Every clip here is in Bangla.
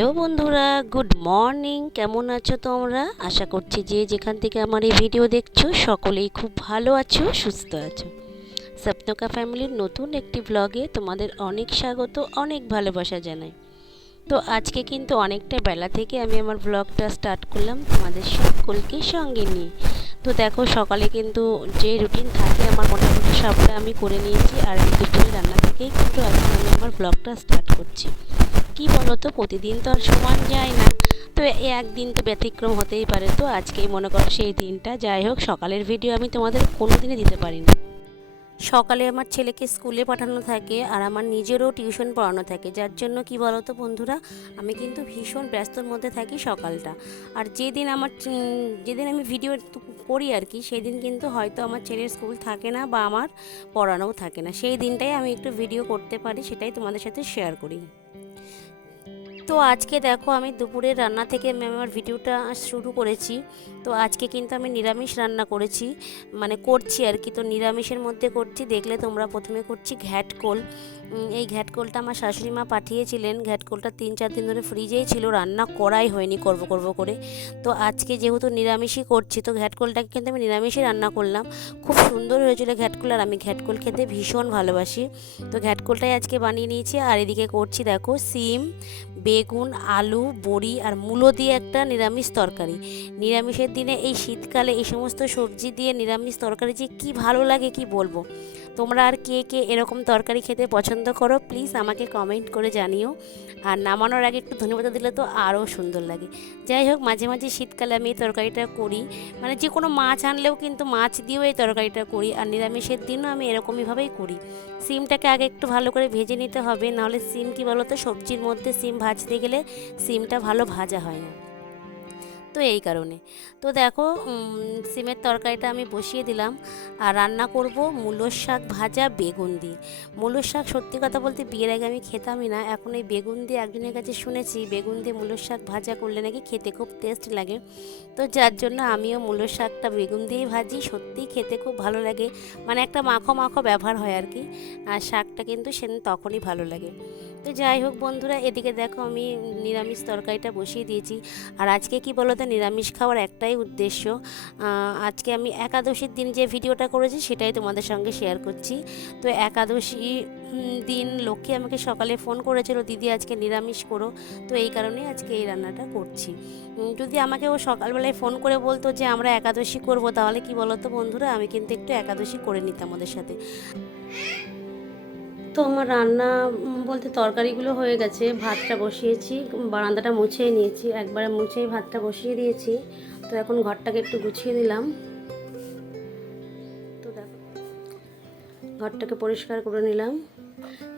হ্যালো বন্ধুরা, গুড মর্নিং। কেমন আছো তোমরা? আশা করছি যে যেখান থেকে আমার এই ভিডিও দেখছো সকলেই খুব ভালো আছো, সুস্থ আছো। স্বপ্নকা ফ্যামিলির নতুন একটি ব্লগে তোমাদের অনেক স্বাগত, অনেক ভালোবাসা জানাই। তো আজকে কিন্তু অনেকটা বেলা থেকে আমি আমার ব্লগটা স্টার্ট করলাম তোমাদের সকলকে সঙ্গে নিয়ে। তো দেখো, সকালে কিন্তু যে রুটিন থাকে আমার মোটামুটি সবটা আমি করে নিয়েছি, আর এই দুপুরে রান্না থেকেই কিন্তু আজকে আমি আমার ব্লগটা স্টার্ট করছি। কি বলো তো, প্রতিদিন তো আর সমান যায় না, তো একদিন তো ব্যতিক্রম হতেই পারে। তো আজকেই মনে করো সেই দিনটা। যাই হোক, সকালের ভিডিও আমি তোমাদের কোনো দিনই দিতে পারি না। সকালে আমার ছেলেকে স্কুলে পাঠানো থাকে আর আমার নিজেরও টিউশন পড়ানো থাকে, যার জন্য কি বলো তো বন্ধুরা, আমি কিন্তু ভীষণ ব্যস্তর মধ্যে থাকি সকালটা। আর যেদিন আমি ভিডিও করি আর কি, সেই দিন কিন্তু হয়তো আমার ছেলের স্কুল থাকে না বা আমার পড়ানোও থাকে না। সেই দিনটাই আমি একটু ভিডিও করতে পারি, সেটাই তোমাদের সাথে শেয়ার করি। তো আজকে দেখো, আমি দুপুরের রান্না থেকে আমি আমার ভিডিওটা শুরু করেছি। তো আজকে কিন্তু আমি নিরামিষ রান্না করেছি, মানে করছি আর কি। তো নিরামিষের মধ্যে করছি, দেখলে তোমরা, প্রথমে করছি ঘ্যাটকোল। এই ঘ্যাটকোলটা আমার শাশুড়ি মা পাঠিয়েছিলেন। ঘ্যাটকোলটা 3-4 দিন ধরে ফ্রিজেই ছিল, রান্না করাই হয়নি করব করে। তো আজকে যেহেতু নিরামিষই করছি, তো ঘ্যাটকোলটাকে কিন্তু আমি নিরামিষই রান্না করলাম। খুব সুন্দর হয়েছিল ঘ্যাটকোল, আর আমি ঘ্যাটকোল খেতে ভীষণ ভালোবাসি। তো ঘ্যাটকোলটাই আজকে বানিয়ে নিয়েছি। আর এদিকে করছি দেখো সিম, বেগুন, আলু, বড়ি আর মূলো দিয়ে একটা নিরামিষ তরকারি। নিরামিষের দিনে এই শীতকালে এই সমস্ত সবজি দিয়ে নিরামিষ তরকারি যে কী ভালো লাগে কি বলবো। তোমরা আর কে কে এরকম তরকারি খেতে পছন্দ করো প্লিজ আমাকে কমেন্ট করে জানিও। আর নামানোর আগে একটু ধনেপাতা দিলে তো আরও সুন্দর লাগে। যাই হোক, মাঝে মাঝে শীতকালে আমি এই তরকারিটা করি, মানে যে কোনো মাছ আনলেও কিন্তু মাছ দিয়েও এই তরকারিটা করি। আর নিরামিষের দিনও আমি এরকমইভাবেই করি। সিমটাকে আগে একটু ভালো করে ভেজে নিতে হবে, নাহলে সিম কি বলো তো, সবজির মধ্যে সিম ভাজতে গেলে সিমটা ভালো ভাজা হয় না। তো এই কারণে। তো দেখো, সিমের তরকারিটা আমি বসিয়ে দিলাম। আর রান্না করব মূলোর শাক ভাজা বেগুন দিয়ে। মূলোর শাক সত্যি কথা বলতে বিয়ের আগে আমি খেতামই না, এখন এই বেগুন দিয়ে একজনের কাছে শুনেছি বেগুন দিয়ে মূলোর শাক ভাজা করলে নাকি খেতে খুব টেস্ট লাগে। তো যার জন্য আমিও মূলোর শাকটা বেগুন দিয়েই ভাজি, সত্যিই খেতে খুব ভালো লাগে। মানে একটা মাখো মাখো ব্যবহার হয় আর কি। আর শাকটা কিন্তু তখনই ভালো লাগে। তো যাই হোক বন্ধুরা, এদিকে দেখো আমি নিরামিষ তরকারিটা বসিয়ে দিয়েছি। আর আজকে কি বলো তো, নিরামিষ খাওয়ার একটাই উদ্দেশ্য। আজকে আমি একাদশীর দিন যে ভিডিওটা করেছি সেটাই তোমাদের সঙ্গে শেয়ার করছি। তো একাদশী দিন লক্ষ্মী আমাকে সকালে ফোন করেছিল, দিদি আজকে নিরামিষ করো। তো এই কারণেই আজকে এই রান্নাটা করছি। যদি আমাকে ও সকালবেলায় ফোন করে বলতো যে আমরা একাদশী করব, তাহলে কি বলো তো বন্ধুরা, আমি কিন্তু একটু একাদশী করে নিতাম ওদের সাথে। তো আমার রান্না বলতে তরকারিগুলো হয়ে গেছে, ভাতটা বসিয়েছি, বারান্দাটা মুছে নিয়েছি, একবারে মুছেই ভাতটা বসিয়ে দিয়েছি। তো এখন ঘরটাকে একটু গুছিয়ে দিলাম। তো দেখো, ঘরটাকে পরিষ্কার করে নিলাম।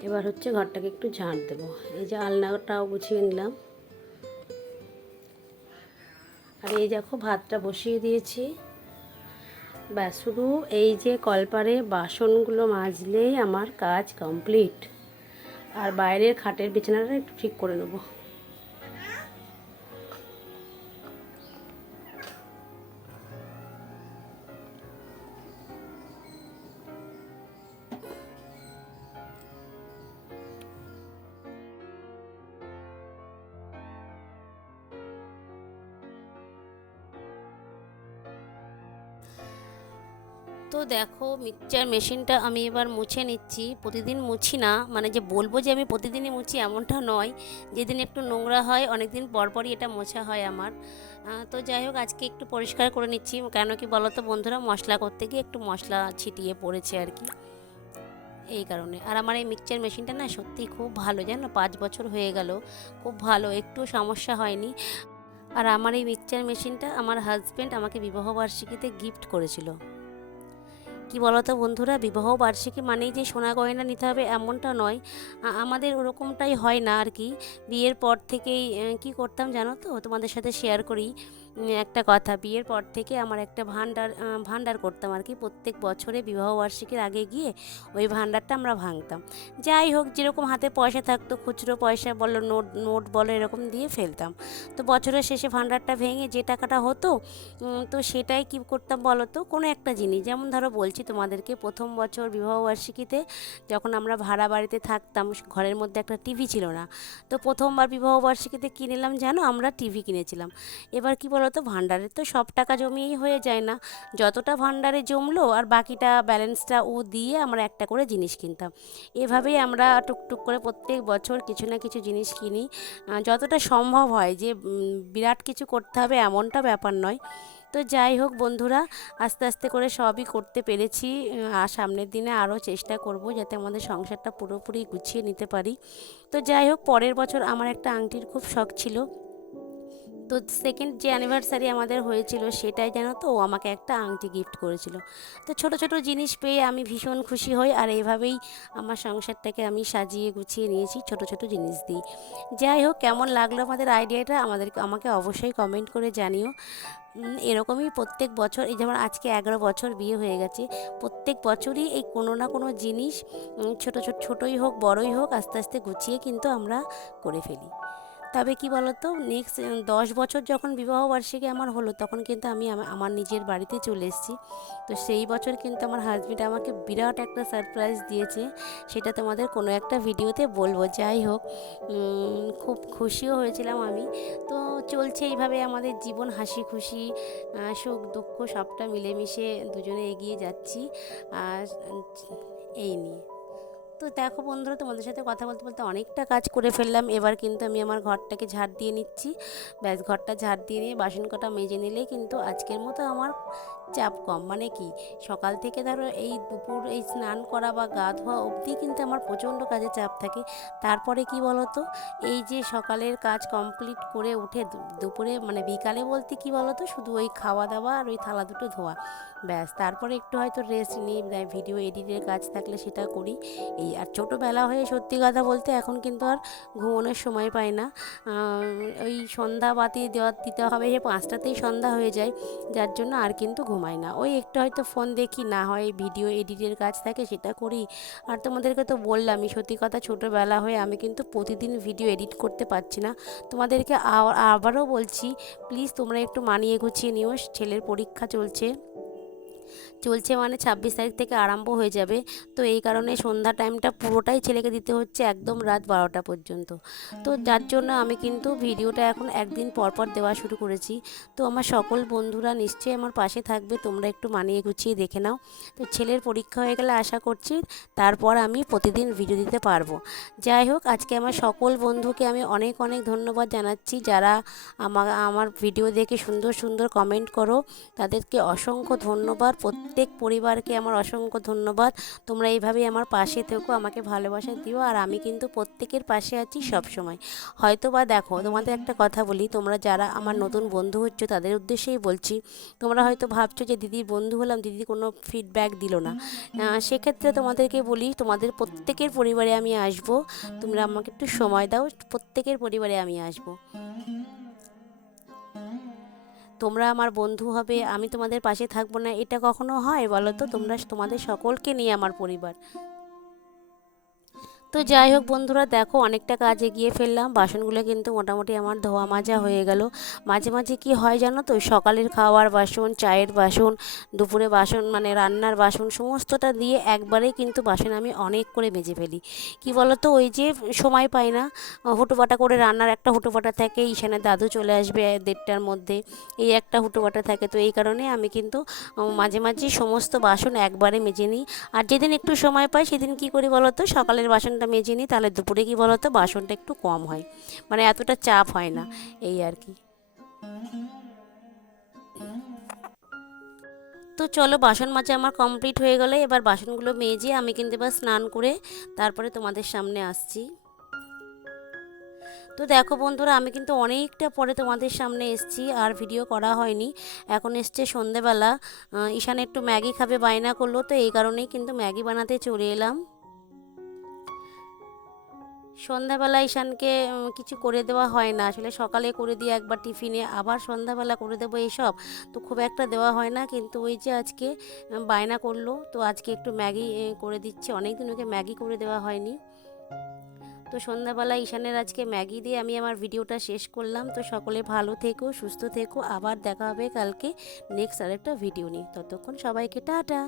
এবার হচ্ছে ঘরটাকে একটু ঝাঁট দেবো। এই যে আলনাটাও গুছিয়ে নিলাম। আর এই দেখো ভাতটা বসিয়ে দিয়েছি। ব্যাস, শুধু এই যে কলপারে বাসনগুলো মাজলেই আমার কাজ কমপ্লিট। আর বাইরের খাটের বিছানাটা একটু ঠিক করে নেবো। তো দেখো, মিক্সচার মেশিনটা আমি এবার মুছে নিচ্ছি। প্রতিদিন মুছি না, মানে যে বলবো যে আমি প্রতিদিনই মুছি এমনটা নয়। যেদিন একটু নোংরা হয় অনেক দিন পরপরই এটা মোছা হয় আমার। তো যাই হোক, আজকে একটু পরিষ্কার করে নিচ্ছি। কেন কি বলো তো বন্ধুরা, মশলা করতে গিয়ে একটু মশলা ছিটিয়ে পড়েছে আর কি, এই কারণে। আর আমার এই মিক্সচার মেশিনটা না সত্যিই খুব ভালো, জানো, 5 বছর হয়ে গেল, খুব ভালো, একটু সমস্যা হয়নি। আর আমার এই মিক্সচার মেশিনটা আমার হাজব্যান্ড আমাকে বিবাহবার্ষিকীতে গিফট করেছিল। কি বলতো বন্ধুরা, বিবাহ বার্ষিকী মানেই যে সোনা গয়না নিতে হবে এমনটা নয়। আমাদের ওরকমটাই হয় না আর কি। বিয়ের পর থেকেই কি করতাম জানো তো, তোমাদের সাথে শেয়ার করি একটা কথা। বিয়ের পর থেকে আমার একটা ভান্ডার করতাম আর কি। প্রত্যেক বছরে বিবাহবার্ষিকীর আগে গিয়ে ওই ভান্ডারটা আমরা ভাঙতাম। যাই হোক, যেরকম হাতে পয়সা থাকতো, খুচরো পয়সা বলো, নোট বলো, এরকম দিয়ে ফেলতাম। তো বছরের শেষে ভান্ডারটা ভেঙে যে টাকাটা হতো, তো সেটাই কি করতাম বলো তো, কোনো একটা জিনিস, যেমন ধরো বলছি তোমাদেরকে। প্রথম বছর বিবাহবার্ষিকীতে যখন আমরা ভাড়া বাড়িতে থাকতাম, ঘরের মধ্যে একটা টিভি ছিল না। তো প্রথমবার বিবাহবার্ষিকীতে কী নিলাম জানো, আমরা টিভি কিনেছিলাম। এবার কি বলো তো, ভাণ্ডারে তো সব টাকা জমিয়েই হয়ে যায় না, যতটা ভাণ্ডারে জমলো আর বাকিটা ব্যালেন্সটা ও দিয়ে আমরা একটা করে জিনিস কিনতাম। এভাবেই আমরা টুকটুক করে প্রত্যেক বছর কিছু না কিছু জিনিস কিনি। যতটা সম্ভব হয়, যে বিরাট কিছু করতে হবে এমনটা ব্যাপার নয়। তো যাই হোক বন্ধুরা, আস্তে আস্তে করে সবই করতে পেরেছি। আর সামনের দিনে আরও চেষ্টা করব যাতে আমাদের সংসারটা পুরোপুরি গুছিয়ে নিতে পারি। তো যাই হোক, পরের বছর আমার একটা আংটির খুব শখ ছিল। তো সেকেন্ড যে অ্যানিভার্সারি আমাদের হয়েছিল সেটাই জানো তো, ও আমাকে একটা আংটি গিফট করেছিল। তো ছোট ছোট জিনিস পেয়ে আমি ভীষণ খুশি হই, আর এভাবেই আমার সংসারটাকে আমি সাজিয়ে গুছিয়ে নিয়েছি ছোট ছোট জিনিস দিই। যাই হোক, কেমন লাগলো আমাদের আইডিয়াটা আমাকে অবশ্যই কমেন্ট করে জানিও। এরকমই প্রত্যেক বছর, এই যেমন আজকে 11 বছর বিয়ে হয়ে গেছে, প্রত্যেক বছরই এই কোনো না কোনো জিনিস ছোটোই হোক বড়ই হোক আস্তে আস্তে গুছিয়ে কিন্তু আমরা করে ফেলি। তবে কি বলতো, নেক্সট 10 বছর যখন বিবাহবার্ষিকী আমার হলো, তখন কিন্তু আমি আমার নিজের বাড়িতে চলে এসেছি। তো সেই বছর কিন্তু আমার হাজব্যান্ড আমাকে বিরাট একটা সারপ্রাইজ দিয়েছে, সেটা তোমাদের কোনো একটা ভিডিওতে বলবো। যাই হোক, খুব খুশিও হয়েছিলাম আমি। তো চলছে এইভাবে আমাদের জীবন, হাসি খুশি সুখ দুঃখ সবটা মিলেমিশে দুজনে এগিয়ে যাচ্ছি। আর এই নিয়ে তো দেখো বন্ধুরা, তোমাদের সাথে কথা বলতে বলতে অনেকটা কাজ করে ফেললাম। এবার কিন্তু আমি আমার ঘরটাকে ঝাড় দিয়ে নিচ্ছি। ব্যাস, ঘরটা ঝাড় দিয়ে নিয়ে বাসন কটা মেজে নিলেই কিন্তু আজকের মতো আমার চাপ কম। মানে কি, সকাল থেকে ধরো এই দুপুর এই স্নান করা বা গা ধোয়া অবধি কিন্তু আমার প্রচণ্ড কাজে চাপ থাকে। তারপরে কি বলো তো, এই যে সকালের কাজ কমপ্লিট করে উঠে দুপুরে মানে বিকালে বলতে কি বলো তো, শুধু ওই খাওয়া দাওয়া আর ওই থালা দুটো ধোয়া, ব্যাস। তারপরে একটু হয়তো রেস্ট নিই, ভিডিও এডিটের কাজ থাকলে সেটা করি। এই আর ছোটোবেলা হয়ে সত্যি কথা বলতে এখন কিন্তু আর ঘুমানোর সময় পাই না। ওই সন্ধ্যা বাতি দিতে হবে, যে 5টাতেই সন্ধ্যা হয়ে যায়, যার জন্য আর কিন্তু ঘুমাই না। ওই একটু হয়তো ফোন দেখি, না হয় ভিডিও এডিটের কাজ থাকে সেটা করি। আর তোমাদেরকে তো বললামই, সত্যি কথা ছোটোবেলা হয়ে আমি কিন্তু প্রতিদিন ভিডিও এডিট করতে পারছি না। তোমাদেরকে আবারও বলছি, প্লিজ তোমরা একটু মানিয়ে গুছিয়ে নিও। ছেলের পরীক্ষা চলছে মানে 26 তারিখ থেকে আরম্ভ হয়ে যাবে। তো এই কারণে সন্ধ্যা টাইমটা পুরোটাই ছেলেকে দিতে হচ্ছে, একদম রাত 12টা পর্যন্ত। তো যার জন্য আমি কিন্তু ভিডিওটা এখন একদিন পর পর দেওয়া শুরু করেছি। তো আমার সকল বন্ধুরা নিশ্চয়ই আমার পাশে থাকবে, তোমরা একটু মানিয়ে গুছিয়ে দেখে নাও। তো ছেলের পরীক্ষা হয়ে গেলে আশা করছি তারপর আমি প্রতিদিন ভিডিও দিতে পারবো। যাই হোক, আজকে আমার সকল বন্ধুকে আমি অনেক অনেক ধন্যবাদ জানাচ্ছি, যারা আমার ভিডিও দেখে সুন্দর সুন্দর কমেন্ট করো, তাদেরকে অসংখ্য ধন্যবাদ। প্রত্যেক পরিবারকে আমার অসংখ্য ধন্যবাদ। তোমরা এইভাবেই আমার পাশে থেকো, আমাকে ভালোবাসা দিও, আর আমি কিন্তু প্রত্যেকের পাশে আছি সব সময়। হয়তো বা দেখো, তোমাদের একটা কথা বলি, তোমরা যারা আমার নতুন বন্ধু হচ্ছ তাদের উদ্দেশ্যেই বলছি। তোমরা হয়তো ভাবছো যে দিদির বন্ধু হলাম, দিদি কোনো ফিডব্যাক দিল না। সেক্ষেত্রে তোমাদেরকে বলি, তোমাদের প্রত্যেকের পরিবারে আমি আসব। তোমরা আমাকে একটু সময় দাও, প্রত্যেকের পরিবারে আমি আসব। তোমরা আমার বন্ধু হবে, আমি তোমাদের পাশে থাকবো না, এটা কখনো হয় বলো তো? তোমাদের সকলকে নিয়ে আমার পরিবার। তো যাই হোক বন্ধুরা, দেখো অনেকটা কাজ এগিয়ে ফেললাম। বাসনগুলো কিন্তু মোটামুটি আমার ধোয়া মাজা হয়ে গেল। মাঝে মাঝে কি হয় জানো তো, সকালের খাওয়ার বাসন, চায়ের বাসন, দুপুরে বাসন মানে রান্নার বাসন, সমস্তটা দিয়ে একবারেই কিন্তু বাসন আমি অনেক করে মেজে ফেলি। কি বলো তো, ওই যে সময় পাই না, হুটোপাটা করে রান্নার একটা হুটোপাটা থাকে, ঈশানের দাদু চলে আসবে 1:30টার মধ্যে, এই একটা হুটোপাটা থাকে। তো এই কারণে আমি কিন্তু মাঝে মাঝে সমস্ত বাসন একবারে মেজে নিই। আর যেদিন একটু সময় পাই সেদিন কি করি বলো তো, সকালের বাসনটা মেজে নিই, তাহলে দুপুরে কি বলো তো, বাসনটা একটু কম হয়, মানে এতটা চাপ হয় না, এই আর কি। তো চলো, বাসন মাজা আমার কমপ্লিট হয়ে গেলে এবার বাসনগুলো মেজে আমি কিন্তু এবার স্নান করে তারপরে তোমাদের সামনে আসছি। তো দেখো বন্ধুরা, আমি কিন্তু অনেকটা পরে তোমাদের সামনে এসেছি, আর ভিডিও করা হয়নি। এখন এসছে সন্ধেবেলা, ঈশান একটু ম্যাগি খাবে বায়না করলো, তো এই কারণেই কিন্তু ম্যাগি বানাতে চলে এলাম। সন্ধ্যাবেলা ঈশানকে কিছু করে দেওয়া হয় না, আসলে সকালে করে দিয়ে একবার টিফিনে, আবার সন্ধ্যাবেলা করে দেবো এইসব, তো খুব একটা দেওয়া হয় না। কিন্তু ওই যে আজকে বায়না করলো, তো আজকে একটু ম্যাগি করে দিচ্ছে, অনেক দিন ওকে ম্যাগি করে দেওয়া হয়নি। তো সন্ধ্যাবেলা ঈশানের আজকে ম্যাগি দিয়ে আমি আমার ভিডিওটা শেষ করলাম। তো সকলে ভালো থেকো, সুস্থ থেকো, আবার দেখা হবে কালকে নেক্সট আরেকটা ভিডিও নিয়ে। ততক্ষণ সবাইকে টাটা।